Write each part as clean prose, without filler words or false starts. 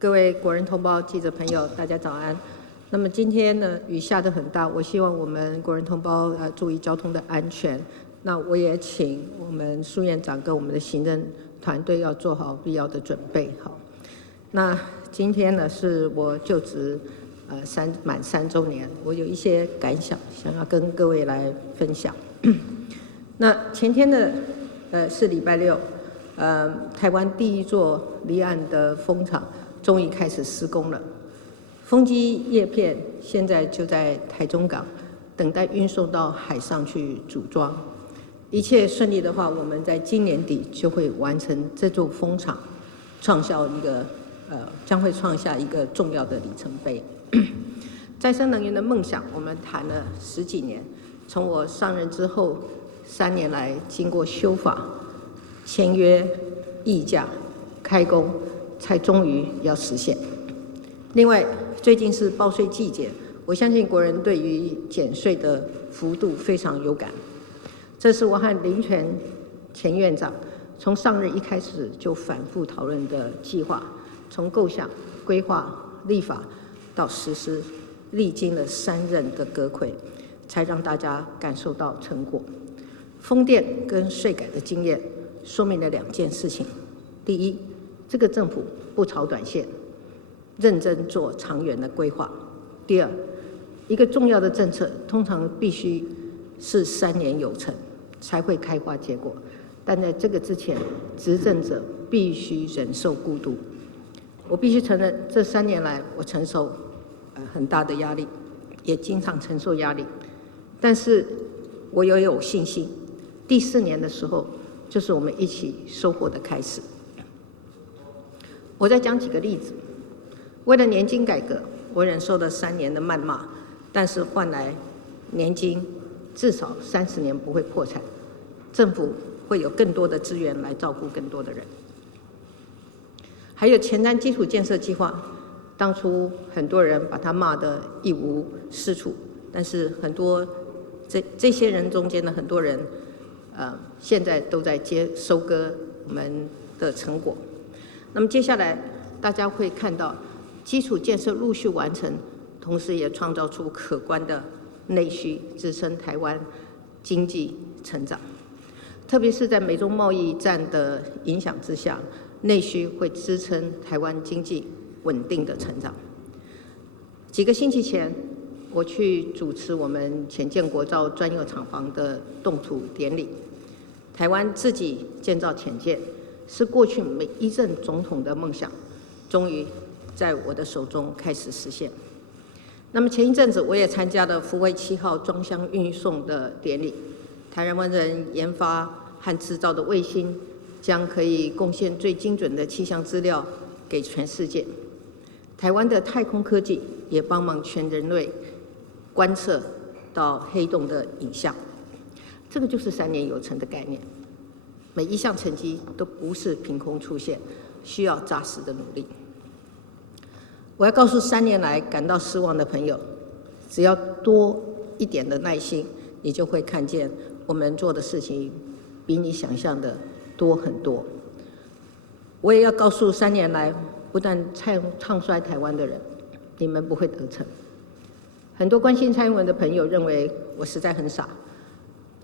各位国人同胞、记者朋友，大家早安。那么今天呢，雨下得很大，我希望我们国人同胞注意交通的安全。那我也请我们苏院长跟我们的行政团队要做好必要的准备。好，那今天呢是我就职满3周年，我有一些感想想要跟各位来分享。那前天的是礼拜六，台湾第一座离岸的风场终于开始施工了，风机叶片现在就在台中港，等待运送到海上去组装。一切顺利的话，我们在今年底就会完成这座风场，将会创下一个重要的里程碑。再生能源的梦想，我们谈了10几年，从我上任之后3年来，经过修法、签约、议价、开工，才终于要实现。另外，最近是报税季节，我相信国人对于减税的幅度非常有感。这是我和林全前院长从上任一开始就反复讨论的计划，从构想、规划、立法到实施，历经了3任的阁揆，才让大家感受到成果。风电跟税改的经验说明了2件事情：第一，这个政府不炒短线，认真做长远的规划；第二，一个重要的政策通常必须是3年有成，才会开花结果。但在这个之前，执政者必须忍受孤独。我必须承认，这3年来我承受很大的压力，也经常承受压力。但是我也有信心，第4年的时候，就是我们一起收获的开始。我再讲几个例子。为了年金改革，我忍受了3年的谩骂，但是换来年金至少30年不会破产，政府会有更多的资源来照顾更多的人。还有前瞻基础建设计划，当初很多人把它骂得一无是处，但是很多这些人中间的很多人，现在都在收割我们的成果。那么接下来大家会看到，基础建设陆续完成，同时也创造出可观的内需，支撑台湾经济成长。特别是在美中贸易战的影响之下，内需会支撑台湾经济稳定的成长。几个星期前，我去主持我们前建国造专用厂房的动土典礼。台湾自己建造潜舰，是过去每一任总统的梦想，终于在我的手中开始实现。那么前一阵子，我也参加了福卫7号装箱运送的典礼。台湾人研发和制造的卫星，将可以贡献最精准的气象资料给全世界。台湾的太空科技也帮忙全人类观测到黑洞的影像。这个就是3年有成的概念。每一项成绩都不是凭空出现，需要扎实的努力。我要告诉3年来感到失望的朋友，只要多一点的耐心，你就会看见我们做的事情比你想象的多很多。我也要告诉3年来不断唱衰台湾的人，你们不会得逞。很多关心蔡英文的朋友认为我实在很傻，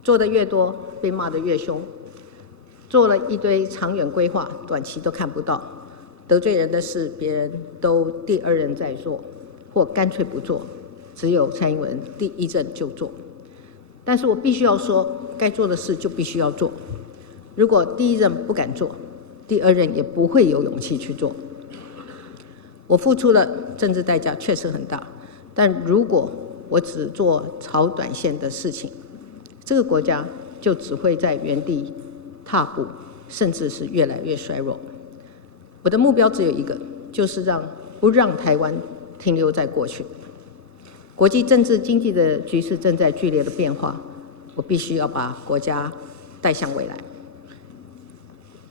做的越多，被骂得越凶，做了一堆长远规划，短期都看不到。得罪人的事，别人都第2任在做，或干脆不做，只有蔡英文第1任就做。但是我必须要说，该做的事就必须要做。如果第1任不敢做，第2任也不会有勇气去做。我付出了政治代价确实很大，但如果我只做炒短线的事情，这个国家就只会在原地踏步，甚至是越来越衰弱。我的目标只有一个，就是不让台湾停留在过去。国际政治经济的局势正在剧烈的变化，我必须要把国家带向未来。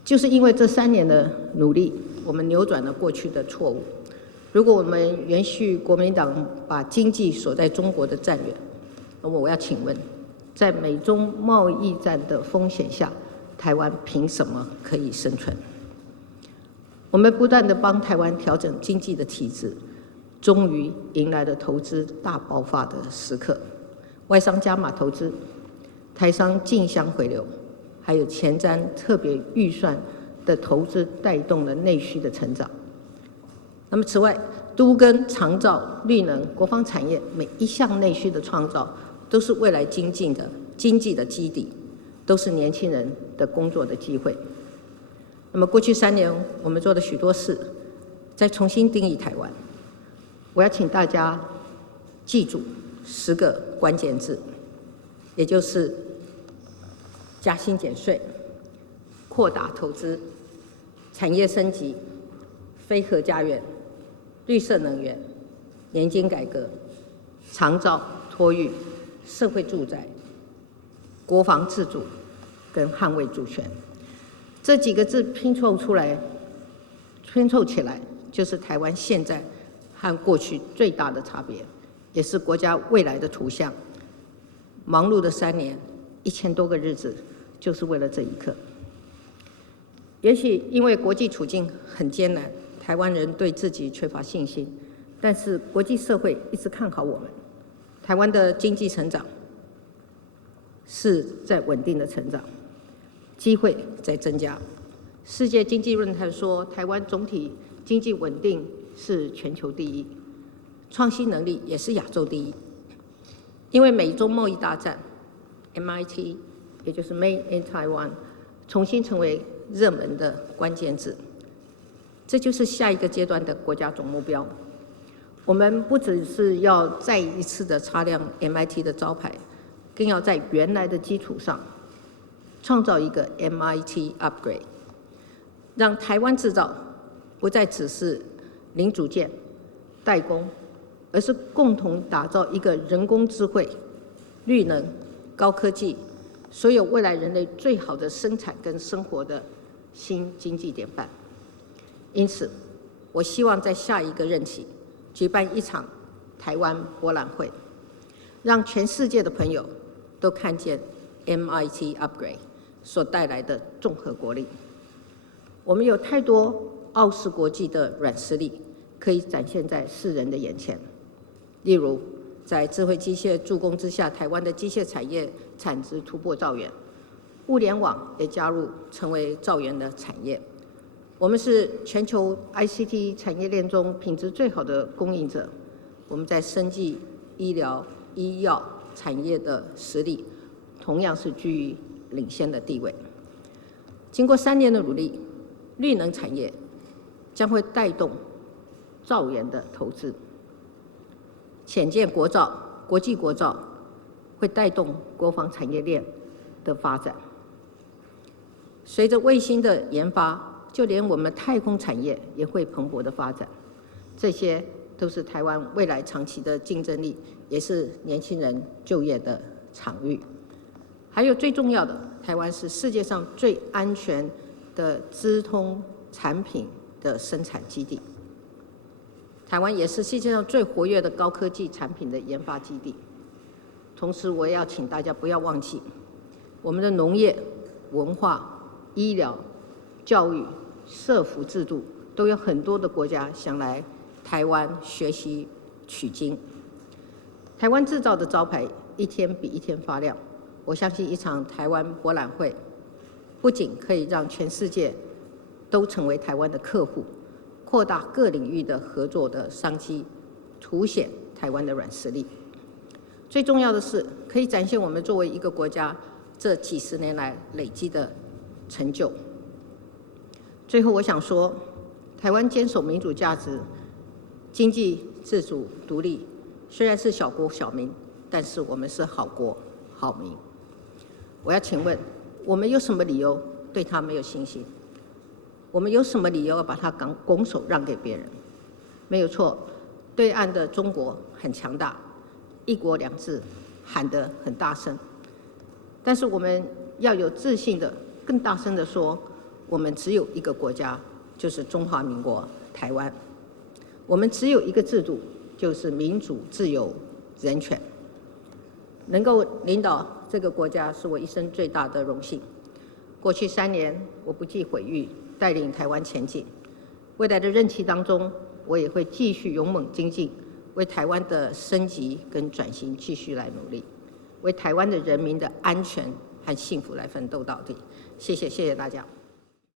就是因为这3年的努力，我们扭转了过去的错误。如果我们延续国民党把经济锁在中国的战略，那么我要请问，在美中贸易战的风险下，台湾凭什么可以生存？我们不断地帮台湾调整经济的体制，终于迎来了投资大爆发的时刻。外商加码投资，台商竞相回流，还有前瞻特别预算的投资带动了内需的成长。那么此外，都更、长照、绿能、国防产业每一项内需的创造，都是未来经济的基底，都是年轻人的工作的机会。那么过去3年，我们做了许多事，再重新定义台湾。我要请大家记住10个关键字，也就是加薪减税、扩大投资、产业升级、非核家园、绿色能源、年金改革、长照托育、社会住宅、国防自主跟捍卫主权。这几个字拼凑起来，就是台湾现在和过去最大的差别，也是国家未来的图像。忙碌的3年，1000多个日子，就是为了这一刻。也许因为国际处境很艰难，台湾人对自己缺乏信心，但是国际社会一直看好我们。台湾的经济成长是在稳定的成长，机会在增加。世界经济论坛说，台湾总体经济稳定是全球第一，创新能力也是亚洲第一。因为美中贸易大战 ，MIT 也就是 Made in Taiwan 重新成为热门的关键字，这就是下一个阶段的国家总目标。我们不只是要再一次的擦亮 MIT 的招牌，更要在原来的基础上创造一个 MIT Upgrade， 让台湾制造不再只是零组件、代工，而是共同打造一个人工智慧、绿能、高科技，所有未来人类最好的生产跟生活的新经济典范。因此，我希望在下一个任期举办一场台湾博览会，让全世界的朋友都看见 MIT Upgrade 所带来的综合国力。我们有太多傲视国际的软实力，可以展现在世人的眼前。例如，在智慧机械助攻之下，台湾的机械产业产值突破兆元，物联网也加入成为兆元的产业。我们是全球 ICT 产业链中品质最好的供应者。我们在生技、医疗、医药产业的实力，同样是居于领先的地位。经过3年的努力，绿能产业将会带动兆元的投资。潜舰国造、国际国造会带动国防产业链的发展。随着卫星的研发，就连我们太空产业也会蓬勃的发展。这些都是台湾未来长期的竞争力，也是年轻人就业的场域。还有最重要的，台湾是世界上最安全的资通产品的生产基地。台湾也是世界上最活跃的高科技产品的研发基地。同时，我也要请大家不要忘记，我们的农业、文化、医疗、教育、社福制度，都有很多的国家想来台湾学习取经。台湾制造的招牌一天比一天发亮。我相信一场台湾博览会，不仅可以让全世界都成为台湾的客户，扩大各领域的合作的商机，凸显台湾的软实力。最重要的是，可以展现我们作为一个国家这几十年来累积的成就。最后，我想说，台湾坚守民主价值，经济自主独立，虽然是小国小民，但是我们是好国好民。我要请问，我们有什么理由对他没有信心？我们有什么理由要把他拱手让给别人？没有错，对岸的中国很强大，一国两制喊得很大声，但是我们要有自信的更大声的说，我们只有一个国家，就是中华民国台湾。我们只有一个制度，就是民主、自由、人权。能够领导这个国家，是我一生最大的荣幸。过去3年，我不计毁誉，带领台湾前进。未来的任期当中，我也会继续勇猛精进，为台湾的升级跟转型继续来努力，为台湾的人民的安全和幸福来奋斗到底。谢谢大家。